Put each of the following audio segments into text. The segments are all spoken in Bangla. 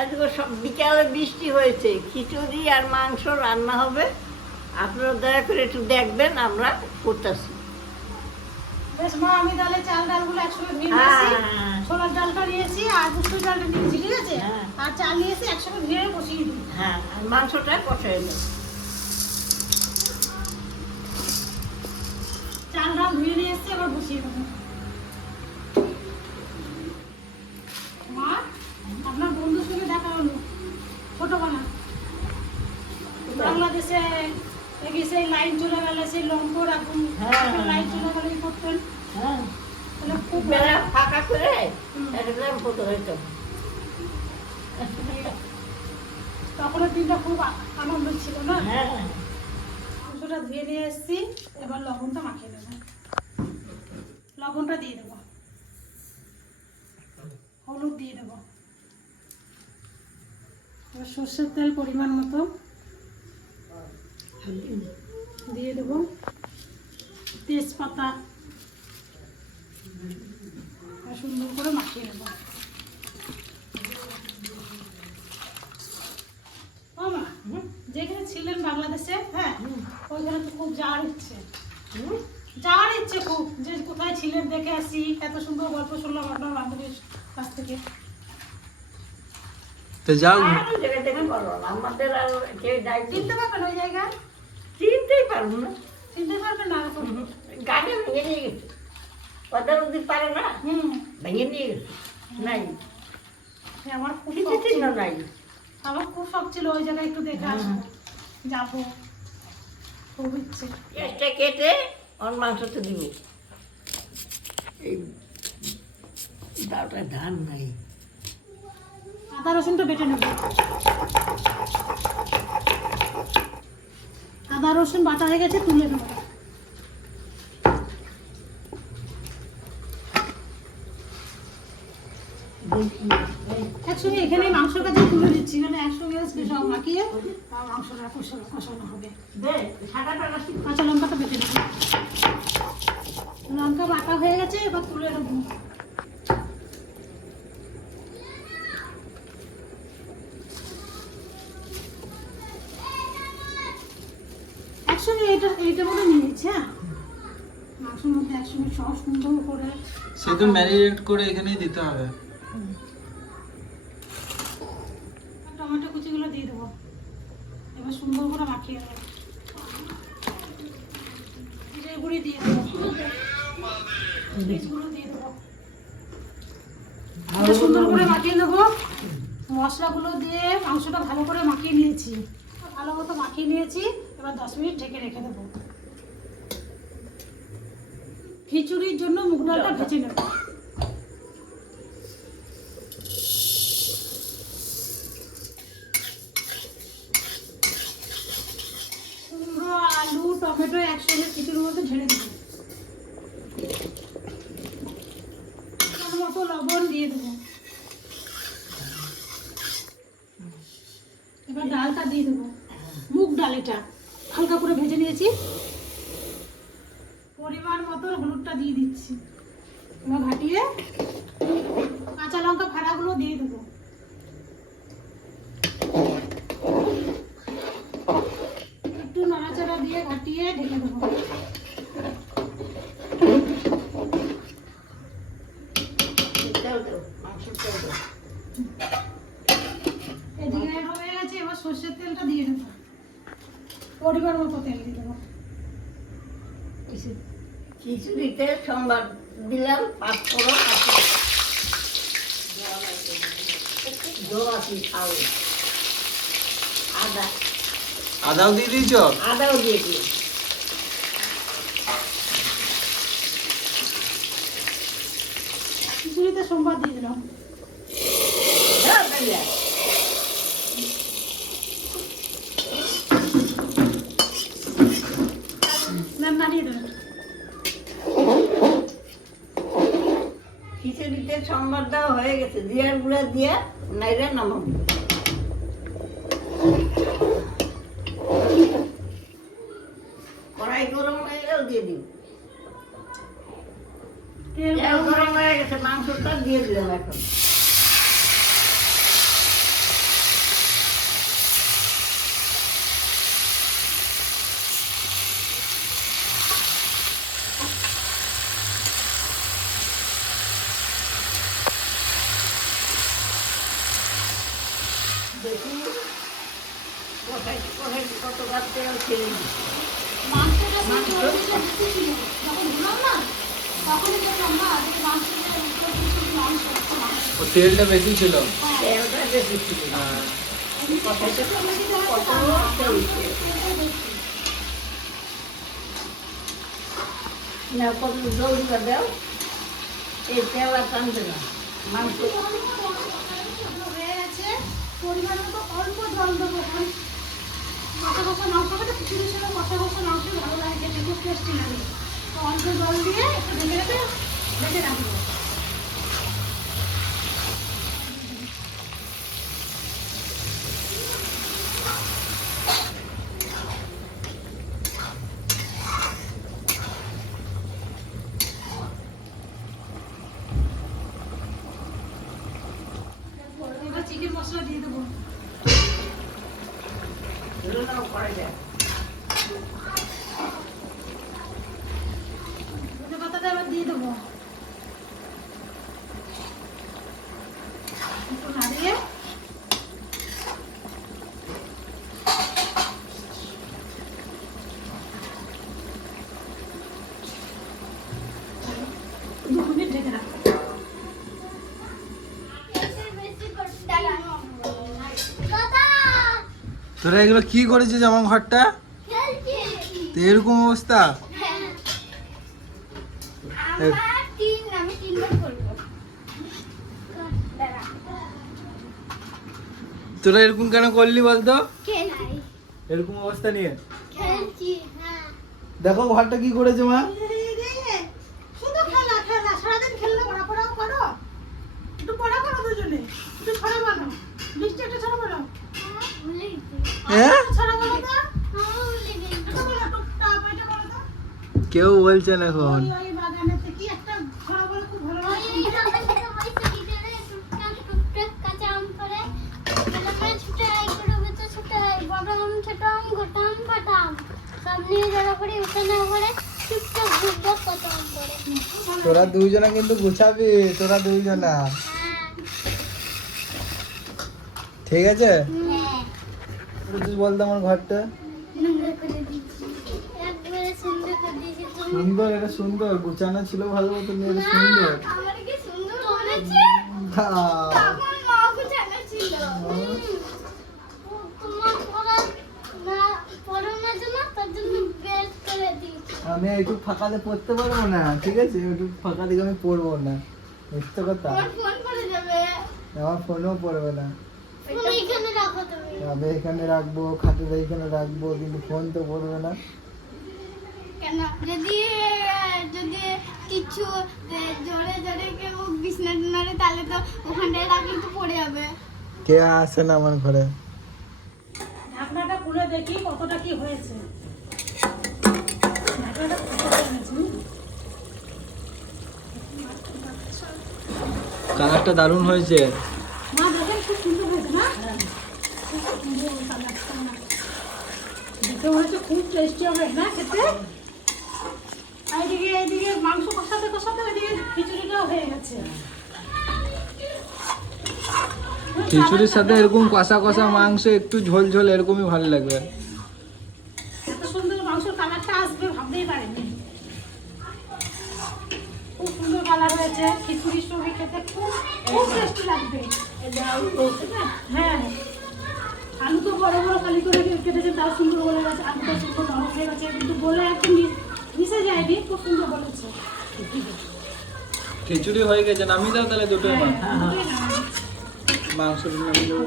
আজকে সব বিকালে বৃষ্টি হয়েছে খিচুড়ি আর মাংস রান্না হবে। আপনারা দয়া করে একটু দেখবেন আমরা করতেছি। বেশ মা আমি তাহলে চাল ডালগুলো একসঙ্গে ধুয়ে নিয়েছি। হ্যাঁ। ছোলার ডালটা নিয়েছি আর মুসুর ডালটা নিয়েছি ঠিক আছে? হ্যাঁ। আর চাল নিয়েছি একসঙ্গে বসিয়ে দিই। হ্যাঁ আর মাংসটা চাল ডাল ধুয়ে নিয়ে এসছি আবার বসিয়ে দেবো মা আপনার বন্ধুর সঙ্গে দেখা হলো ছোটবেলা বাংলাদেশে লাইন চলে গেলে সেই লম্বর এখন হ্যাঁ। লাইন চলে গেলে করতেন। হ্যাঁ। তাহলে খুব বেলা ফাঁকা করে তখনের দিনটা খুব আনন্দ ছিল না? হ্যাঁ। মাংসটা ধুয়ে নিয়ে এসেছি এবার লবণটা মাখিয়ে দেবো লবণটা দিয়ে দেবো। হলুদ দিয়ে দেবো। এবার সর্ষের তেল পরিমাণ মতো। দিয়ে দেবো তেজপাতা। সুন্দর করে মাখিয়ে নেব। যেখানে ছিলেন বাংলাদেশে হ্যাঁ ওইখানে তো খুব যাওয়ার ইচ্ছে। হুম। যাওয়ার ইচ্ছে খুব যে কোথায় ছিলেন দেখে আসি এত সুন্দর গল্প শুনলাম আপনার বান্ধবীর কাছ থেকে। তো যাও। জায়গায়। আমাদের আর কেউ চিনতে পারবেন ওই জায়গা চিনতেই পারব না। চিনতে পারবে না গাড়ি ভেঙে নিয়ে গেছে। ওদের ওদিক পারে না? হুম। ভেঙে নিয়ে গেছে। নাই। হ্যাঁ, আমার খুব চিহ্ন। নাই। আমার খুব শখ ছিল ওই জায়গায় একটু দেখে আসব। যাব। খুব ইচ্ছে। পেঁয়াজটা কেটে ওর মাংসতে দিব। এই দাওটা ধান নাই। আদা রসুন তো বেটে নেব। আদা, রসুন বাটা হয়ে গেছে, তুলে নেব। একসঙ্গে এখানে মাংসর কাছে তুলে দিচ্ছি মানে একসঙ্গে আজকে সব মাখিয়ে মাংসটা কষানো কষানো হবে। কাঁচা লঙ্কাটা বেটে নেব। লঙ্কা বাটা হয়ে গেছে, এবার তুলে নেব। একসঙ্গে এটা এইটা মধ্যে নিয়ে নিচ্ছি হ্যাঁ? মাংসের মধ্যে একসঙ্গে সব সুন্দর করে সে তো ম্যারিনেট করে এখানেই দিতে হবে। টমেটো কুচিগুলো দিয়ে দেবো। এবার সুন্দর করে মাখিয়ে দেবো জিরে গুঁড়ি দিয়ে দেবো। মরিচগুলো দিয়ে দেবো। সুন্দর করে মাখিয়ে নেব। মশলাগুলো দিয়ে মাংসটা ভালো করে মাখিয়ে নিয়েছি। ভালো মতো মাখিয়ে নিয়েছি। এবার দশ মিনিট ঢেকে রেখে দেবো। খিচুড়ির জন্য মুগ ডালটা ভেজে নেব। কুমড়ো, আলু, টমেটো একসঙ্গে খিচুড়ির মধ্যে ঢেলে দেবো। মতো লবণ দিয়ে দেবো। এবার ডালটা দিয়ে দেবো। মুগ ডাল এটা। হালকা করে ভেজে নিয়েছি। পরিমাণ মতো হলুদটা দিয়ে দিচ্ছি। এবার ঘাটিয়ে কাঁচা লঙ্কা ফাড়াগুলো দিয়ে দেবো। একটু নাড়াচাড়া দিয়ে ঘাটিয়ে ঢেকে দেবো তেল দেবো মাংসের তেল দেবো এদিকে হয়ে গেছে এবার সর্ষের তেলটা দিয়ে দেবো পরিমাণ মতো তেল দিয়ে দেবো। খিচুড়িতে সোমবার দিলাম পাঁচ আছে। জল খাও। আদা। আদাও দিয়ে দিয়েছ? আদাও দিয়ে দিও খিচুড়িতে সোমবার দিয়ে দিলাম দাও দিলে। ম্যাম নাড়িয়ে দেবেন খিচুড়িতে সোমবার দেওয়া হয়ে গেছে। জিয়ার গুঁড়া দিয়া নাইরা নামাবো। কড়াই গরম হয়ে গেল দিয়ে দিই তেল গরম হয়ে গেছে মাংসটা দিয়ে দিলাম এখন দেখি কোথায় কোথায় কত গাছ তেল ছেড়ে দিই মাংসটা সেই চর্বিটা বেশি ছিল যখন ধুলাম না তখনই দেখলাম না যে মাংসটা চর্বিটা মাংস একটু মাংস? ও তেলটা বেশি ছিল। হ্যাঁ তেলটা বেশি ছিল? হ্যাঁ। কত তেল ছিল। না কত জল দাও এই তেল আর টানবে না মাংস। গেছে। পরিমাণ মতো অল্প জল দেবো কারণ ঘষা মাংস খেতে খিচুড়ির সাথে কষা কষা মাংস ভালো লাগে খেতে খুব টেস্টি লাগে। তো অল্প জল দিয়ে একটু ঢেকে রেখে রাখব। করে ধনে পাতাটা মিনিট ঢেকে রাখব তোরা এগুলো কি করেছিস আমার ঘরটা? তো এরকম অবস্থা? তোরা এরকম কেন করলি বলতো? এরকম অবস্থা নিয়ে? দেখো ঘরটা কি করেছে মা শুধু খেলা খেলা সারাদিন খেললে পড়াপড়াও করো একটু পড়া করো দুজনে একটু ছড়া বানো মিষ্টি একটা ছড়া বানো হ্যাঁ ছড়া বানো তো একটু বলো টুকটাক এটা বলো তো কেউ বলছে না এখন। তোরা দুইজনা কিন্তু গুছাবি তোরা দুইজনা। ঠিক আছে? বলতো আমার ঘরটা। সুন্দর এটা সুন্দর। গুছানো ছিল ভালো মতো এটা সুন্দর। আমি একটু ফাঁকাতে পড়তে পারব না ঠিক আছে? একটু ফাঁকা দিকে আমি পড়ব না। মিথ্যে কথা। আমার ফোনেও পড়বে না। আমি এখানে রাখব খাটের এইখানে রাখব কিন্তু ফোন তো পড়বে না। কেন? যদি আহ, যদি কিছু আহ, জোরে জোরে কেউ বিছনা নাড়ে তাহলে তো ওখানটায় রাখলে তো পড়ে যাবে। কে আসে না আমার ঘরে? ঢাকনাটা খুলে দেখি কতটা কি হয়েছে। ঢাকনাটা কালারটা দারুণ হয়েছে। মা দেখেন খুব দেখে হচ্ছে খুব টেস্টি হবে না খেতে? আর এদিকে এদিকে মাংস কষাতে কষাতে এদিকে খিচুড়িটাও হয়ে গেছে। খিচুড়ির সাথে এরকম কষা কষা মাংস একটু ঝোল ঝোল এরকমই ভালো লাগবে। এত সুন্দর মাংসের কালারটা আসবে ভাবতেই পারিনি। খুব সুন্দর কালার হয়েছে খিচুড়ির সঙ্গে খেতে খুব খুব টেস্টি লাগবে। হ্যাঁ আলু তো বড় বড় খালি করে কেটেছে তাও সুন্দর বলে গেছে আলুটা সুন্দর নরম হয়ে গেছে কিন্তু বলে একটু মিশে যায়নি খুব সুন্দর বলেছে খিচুড়ি হয়ে। গেছে নামিয়ে দাও তাহলে দুটোই মা মাংসটা নামিয়ে দেবো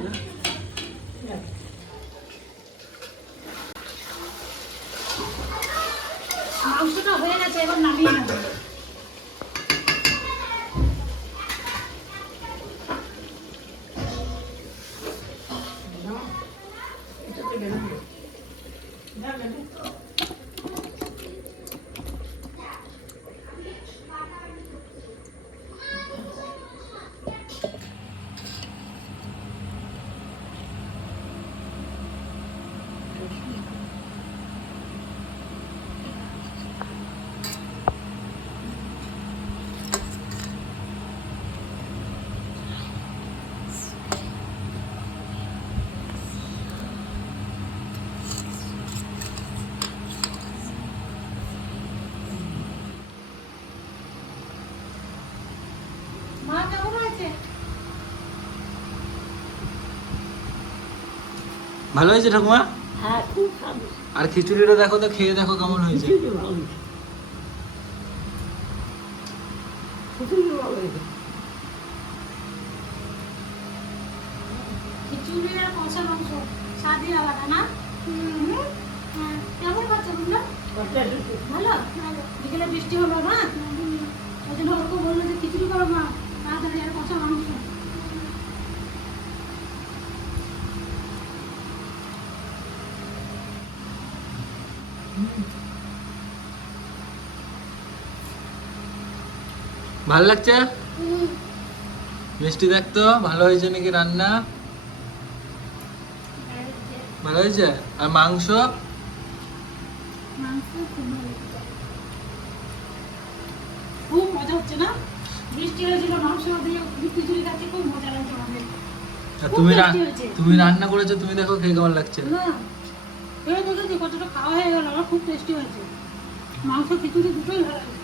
মাংসটা হয়ে গেছে এবার নামিয়ে নেব। ভালো হয়েছে ঠাকুমা? হ্যাঁ আর খিচুড়িটা দেখো তো খেয়ে দেখো কেমন হয়েছে। ভালো হ্যাঁ। বিকেলে বৃষ্টি হলো না? ওই জন্য বলল যে খিচুড়ি করো মা তাড়াতাড়ি আর কষা মাংস। ভালো লাগছে? মিষ্টি দেখতো ভালো হয়েছে নাকি রান্না? ভালো হয়েছে? আর মাংস? মাংস খুব ভালো হয়েছে। খুব মজা হচ্ছে না? বৃষ্টি হয়েছিল মাংস দিয়ে খিচুড়ি খাচ্ছি খুব মজা লাগছে আমাদের। তুমি রান্না করেছ তুমি দেখো খেয়ে কেমন লাগছে। না খেয়ে দেখেছি কতটা খাওয়া হয়ে গেল, আমার খুব টেস্টি হয়েছে। মাংস খিচুড়ি দুটোই ভালো লাগছে।